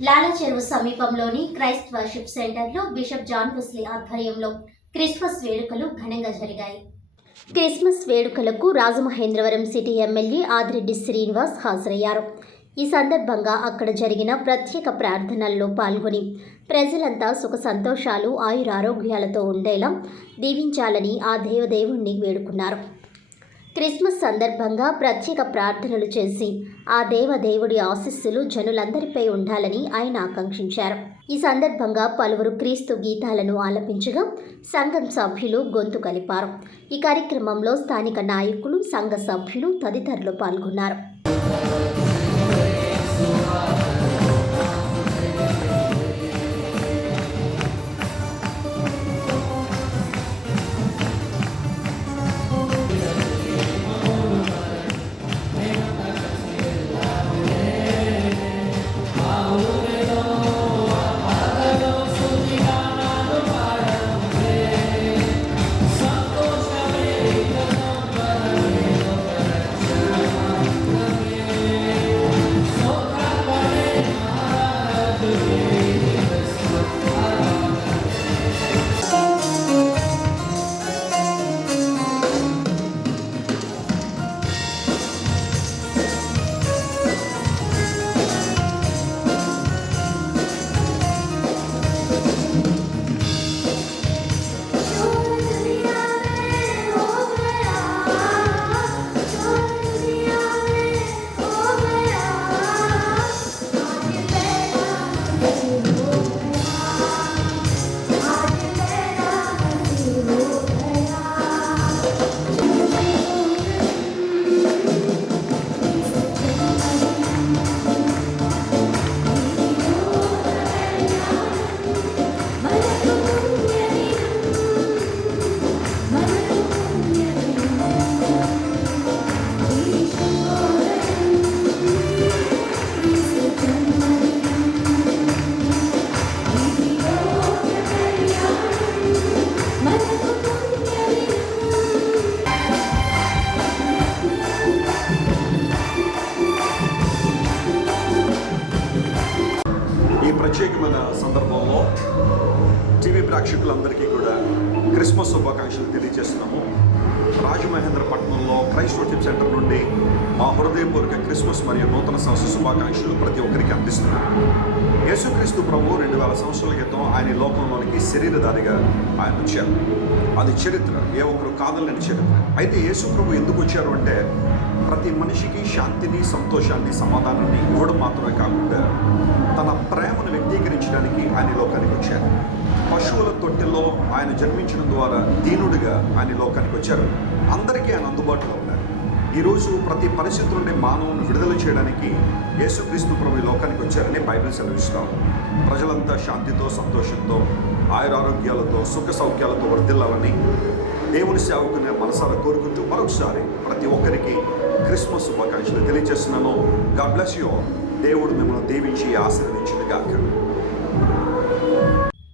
లాలా చెరువు సమీపంలోని Christ worship సెంటర్లో బిషప్ జాన్ వెస్లీ ఆధ్వర్యంలో క్రిస్మస్ వేడుకలు ఘనంగా జరిగాయి. క్రిస్మస్ వేడుకలకు రాజమహేంద్రవరం సిటీ ఎమ్మెల్యే ఆదిరెడ్డి శ్రీనివాస్ హాజరయ్యారు. ఈ సందర్భంగా అక్కడ జరిగిన ప్రత్యేక ప్రార్థనల్లో పాల్గొని ప్రజలంతా సుఖ సంతోషాలు ఆయురారోగ్యాలతో ఉండేలా దీవించాలని ఆ దేవదేవుణ్ణి వేడుకున్నారు. క్రిస్మస్ సందర్భంగా ప్రత్యేక ప్రార్థనలు చేసి ఆ దేవదేవుడి ఆశీస్సులు జనులందరిపై ఉండాలని ఆయన ఆకాంక్షించారు. ఈ సందర్భంగా పలువురు క్రీస్తు గీతాలను ఆలపించగా సంఘం సభ్యులు గొంతు కలిపారు. ఈ కార్యక్రమంలో స్థానిక నాయకులు, సంఘ సభ్యులు తదితరులు పాల్గొన్నారు. ప్రత్యేకమైన సందర్భంలో టీవీ ప్రేక్షకులందరికీ కూడా క్రిస్మస్ శుభాకాంక్షలు తెలియజేస్తున్నాము. రాజమహేంద్రపట్నంలో క్రైస్ట్ వర్షిప్ సెంటర్ నుండి మా హృదయపూర్వక క్రిస్మస్ మరియు నూతన సంవత్సర శుభాకాంక్షలు ప్రతి ఒక్కరికి అందిస్తున్నాము. యేసుక్రీస్తు ప్రభు 2000 సంవత్సరాల క్రితం ఆయన లోకంలోనికి శరీరధారిగా ఆయన వచ్చారు. అది చరిత్ర, ఏ ఒక్కరు కాదలేని చరిత్ర. అయితే యేసు ప్రభు ఎందుకు వచ్చారు అంటే ప్రతి మనిషికి శాంతిని, సంతోషాన్ని, సమాధానాన్ని ఇవ్వడం మాత్రమే కాకుండా తన ప్రేమను వ్యక్తీకరించడానికి ఆయన లోకానికి వచ్చారు. పశువుల తొట్టెల్లో ఆయన జన్మించడం ద్వారా దీనుడిగా ఆయన లోకానికి వచ్చారు. అందరికీ ఆయన అందుబాటులో ఉన్నారు. ఈరోజు ప్రతి పరిస్థితి నుండి మానవుని విడుదల చేయడానికి యేసుక్రీస్తు ప్రభు ఈ లోకానికి వచ్చారని బైబిల్ సెలవిస్తాం. ప్రజలంతా శాంతితో, సంతోషంతో, ఆయురారోగ్యాలతో, సుఖ సౌఖ్యాలతో వర్ధిల్లాలని దేవుని సేవకుని మనసారా కోరుకుంటూ మరొకసారి ప్రతి ఒక్కరికి క్రిస్మస్ శుభాకాంక్షలు తెలియజేస్తున్నాను. God bless you all. దేవుడు మిమ్మల్ని దీవించి ఆశీర్వదించును గాక.